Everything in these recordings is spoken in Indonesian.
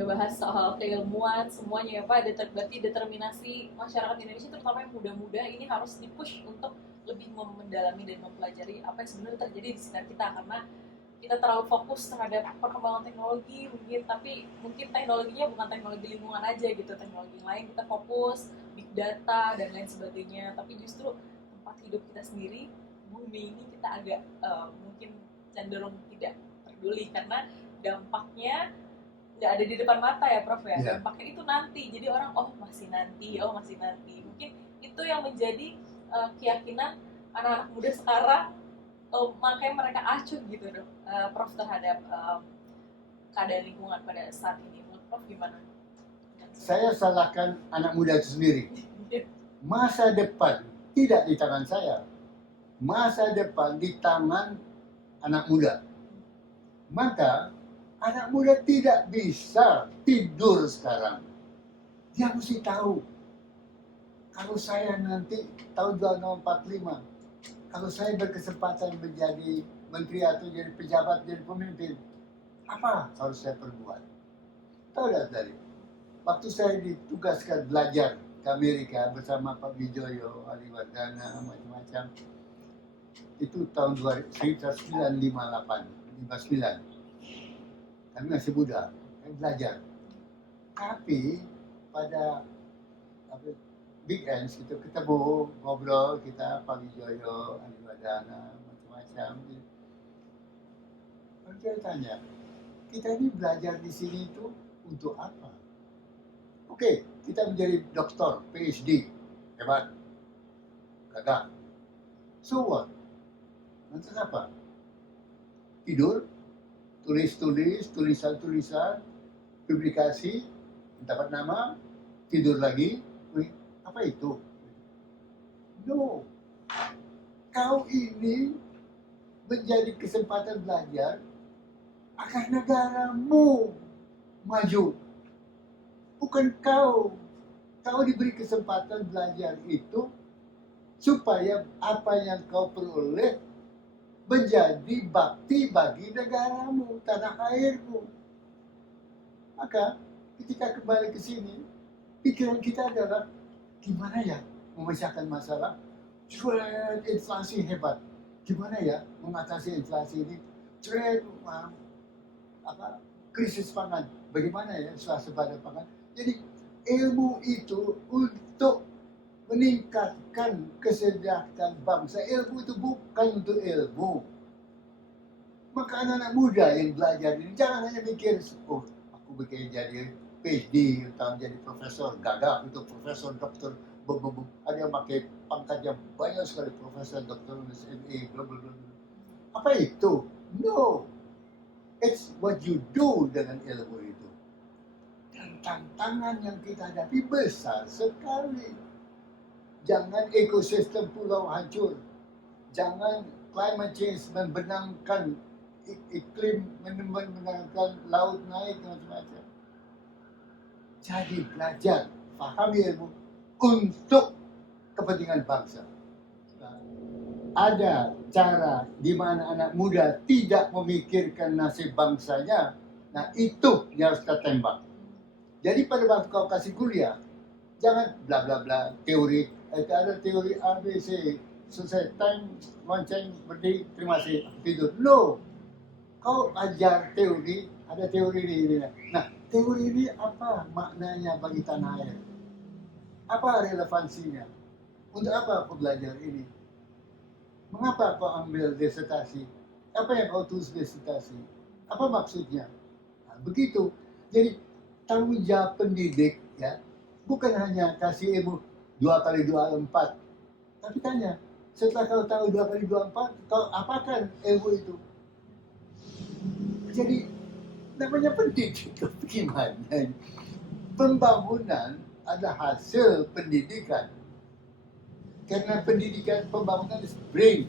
udah bahas soal keilmuan semuanya ya Pak, berarti determinasi masyarakat Indonesia terutama yang muda-muda ini harus dipush untuk lebih mendalami dan mempelajari apa yang sebenarnya terjadi di sekitar kita, karena kita terlalu fokus terhadap perkembangan teknologi mungkin, tapi mungkin teknologinya bukan teknologi lingkungan aja gitu, teknologi yang lain kita fokus big data dan lain sebagainya, tapi justru tempat hidup kita sendiri, bumi ini kita agak mungkin cenderung tidak peduli karena dampaknya nggak ada di depan mata ya Prof ya. Dampaknya itu nanti, jadi orang masih nanti, mungkin itu yang menjadi keyakinan anak-anak muda sekarang, makanya mereka acuh gitu dong, Prof, terhadap keadaan lingkungan pada saat ini. Menurut Prof gimana? Saya salahkan anak muda itu sendiri. Masa depan tidak di tangan saya, masa depan di tangan anak muda. Maka anak muda tidak bisa tidur sekarang. Dia mesti tahu, kalau saya nanti tahun 2045, kalau saya berkesempatan menjadi menteri atau jadi pejabat, jadi pemimpin, apa harus saya perbuat? Tahu tidak tadi? Waktu saya ditugaskan belajar ke Amerika bersama Pak Wijoyo, Ali Wardana, macam-macam, itu tahun 1958, 59. Kami masih muda, kami belajar. Tapi pada weekend kita ketemu, ngobrol, kita Pak Wijoyo, Ali Wardana, macam-macam. Lalu saya tanya, kita ini belajar di sini itu untuk apa? Oke, kita menjadi doktor, PhD, hebat, gagah. So what? Lantas apa? Tidur, tulis-tulis, tulisan-tulisan, publikasi, dapat nama, tidur lagi. Wih, apa itu? No. Kau ini menjadi kesempatan belajar agar negaramu maju. Bukan kau. Kau diberi kesempatan belajar itu supaya apa yang kau peroleh menjadi bakti bagi negaramu, tanah airmu. Maka ketika kembali ke sini, pikiran kita adalah gimana ya memecahkan masalah. Trend inflasi hebat. Gimana ya mengatasi inflasi ini? Trend krisis pangan. Bagaimana ya swasembada pangan? Jadi ilmu itu untuk meningkatkan kesejahteraan bangsa. Ilmu itu bukan untuk ilmu. Maka anak-anak muda yang belajar ini jangan hanya mikir, aku bikin jadi PhD, atau jadi profesor, gagah untuk profesor, dokter, ada yang pakai pangkat yang banyak sekali, profesor, dokter, MA, bla bla bla. Apa itu? No. It's what you do dengan ilmu itu. Dan tantangan yang kita hadapi besar sekali. Jangan ekosistem pulau hancur. Jangan climate change membenamkan iklim, membenamkan laut naik dan macam-macam. Jadi belajar, pahami ilmu untuk kepentingan bangsa. Ada cara di mana anak muda tidak memikirkan nasib bangsanya, nah itu yang harus kita tembak. Jadi pada waktu kau kasih kuliah, jangan bla bla bla teori, ada teori ABC, selesai time, lonceng, berdiri, terima kasih, tidur. No, kau ajar teori, ada teori ini. Nah, teori ini apa maknanya bagi tanah air? Apa relevansinya? Untuk apa aku belajar ini? Mengapa kau ambil disertasi? Apa yang kau tulis disertasi? Apa maksudnya? Nah, begitu. Jadi tanggung jawab pendidik ya, bukan hanya kasih ilmu 2x2 4, tapi tanya, setelah kau tahu 2x2 4, kau apakan ilmu itu? Jadi namanya pendidik itu gimana? Pembangunan adalah hasil pendidikan. Karena pendidikan, pembangunan is brain,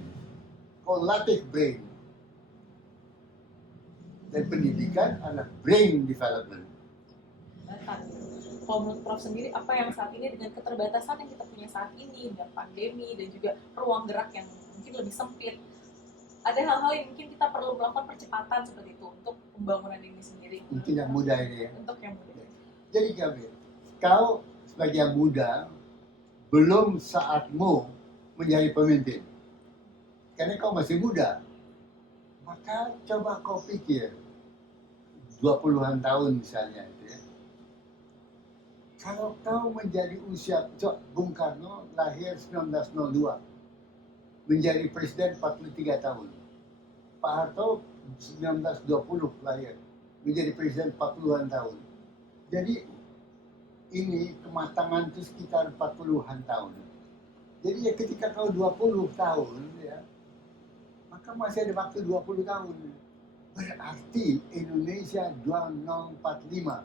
latih brain. Dan pendidikan adalah brain development. Kalau menurut Prof sendiri, apa yang saat ini dengan keterbatasan yang kita punya saat ini, dengan pandemi dan juga ruang gerak yang mungkin lebih sempit, ada hal-hal yang mungkin kita perlu melakukan percepatan seperti itu untuk pembangunan ini sendiri. Mungkin yang muda ini ya. Untuk yang muda. Jadi kau sebagai yang muda belum saatmu menjadi pemimpin. Karena kau masih muda. Maka coba kau pikir 20-an tahun misalnya itu ya. Kalau kau menjadi usia Bung Karno lahir 1902 menjadi presiden 43 tahun. Pak Harto 1920 lahir menjadi presiden 40-an tahun. Jadi ini kematangan itu sekitar 40-an tahun. Jadi ya ketika kau 20 tahun ya, maka masih ada waktu 20 tahun. Berarti Indonesia 2045.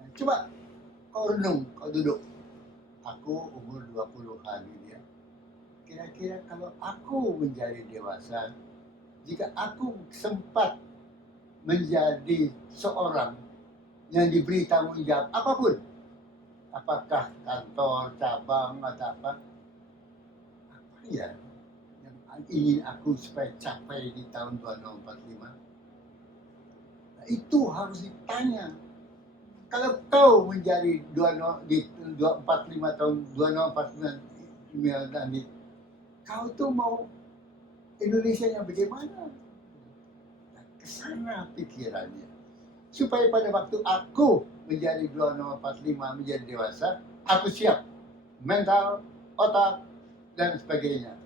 Nah, coba kau renung, kau duduk. Aku umur 20-an ini ya. Kira-kira kalau aku menjadi dewasa, jika aku sempat menjadi seorang yang diberi tanggung jawab apapun, apakah kantor, cabang, atau apa ya yang ingin aku supaya capai di tahun 2045, nah, itu harus ditanya. Kalau kau menjadi 245 tahun 2045 nanti, kau tuh mau Indonesia yang bagaimana? Nah, kesana pikirannya. Supaya pada waktu aku menjadi 2045 menjadi dewasa, aku siap mental, otak, dan sebagainya.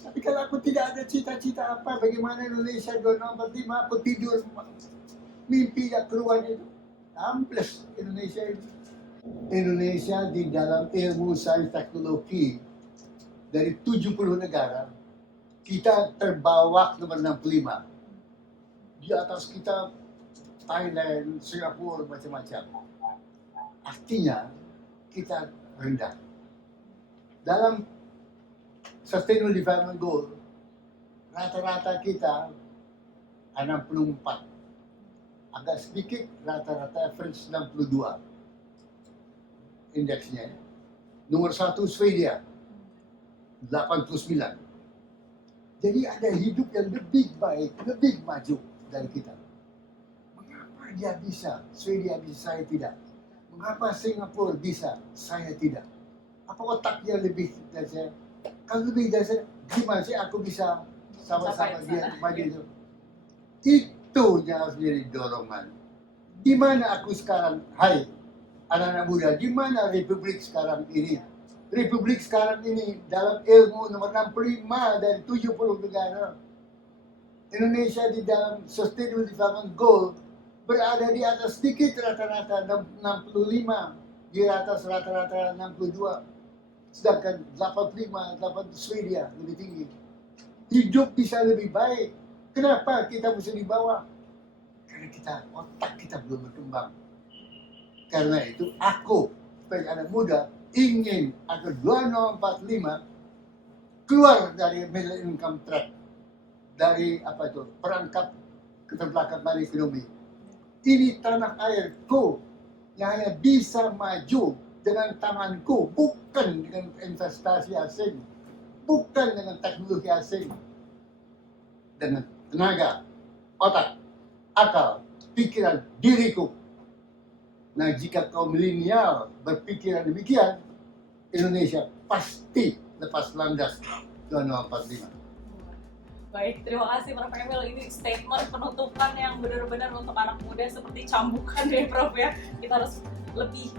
Tapi kalau aku tidak ada cita-cita apa, bagaimana Indonesia 2045, aku tidur mimpi yang keluar itu, ambles Indonesia itu. Indonesia di dalam ilmu sains teknologi dari 70 negara, kita terbawah nomor 65. Di atas kita Thailand, Singapura, macam-macam. Artinya kita rendah. Dalam Sustainable Development Goal, rata-rata kita 64. Agak sedikit rata-rata average 62. Indeksnya. Nomor 1 Swedia, 89. Jadi ada hidup yang lebih baik, lebih maju dari kita. Mengapa dia bisa, Swedia bisa, saya tidak? Mengapa Singapura bisa, saya tidak? Apa otaknya lebih dari saya? Kalau lebih dari saya, gimana sih aku bisa sama-sama dia maju itu? Itu yang harus menjadi dorongan. Di mana aku sekarang, hai anak-anak muda, di mana Republik sekarang ini? Republik sekarang ini dalam ilmu nomor 65 dari 70 negara. Indonesia di dalam Sustainable Development Goal berada di atas sedikit rata-rata 65, di atas rata-rata 62. Sedangkan 85, 8 Swedia lebih tinggi. Hidup bisa lebih baik. Kenapa kita mesti di bawah? Karena otak kita belum berkembang. Karena itu aku sebagai anak muda ingin agar 2045 keluar dari middle income trap, dari perangkap keterbelakangan ekonomi. Ini tanah airku yang hanya bisa maju dengan tanganku, bukan dengan investasi asing, bukan dengan teknologi asing, dengan tenaga, otak, akal, pikiran diriku. Nah, jika kaum milenial berpikiran demikian, Indonesia pasti lepas landas 2045. Baik, terima kasih Prof. Emil. Ini statement penutupan yang benar-benar untuk anak muda seperti cambukan ya Prof ya. Kita harus lebih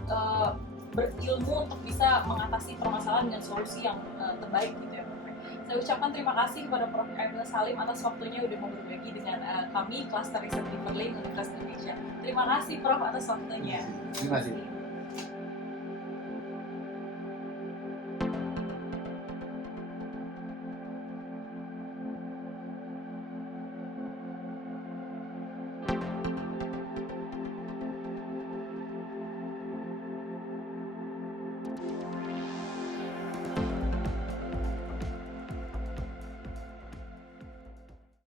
berilmu untuk bisa mengatasi permasalahan dengan solusi yang terbaik gitu ya Prof. Saya ucapkan terima kasih kepada Prof. Emil Salim atas waktunya udah mau berbagi dengan kami, Cluster Research di Berlin, Universitas Indonesia. Terima kasih Prof atas waktunya. Terima kasih.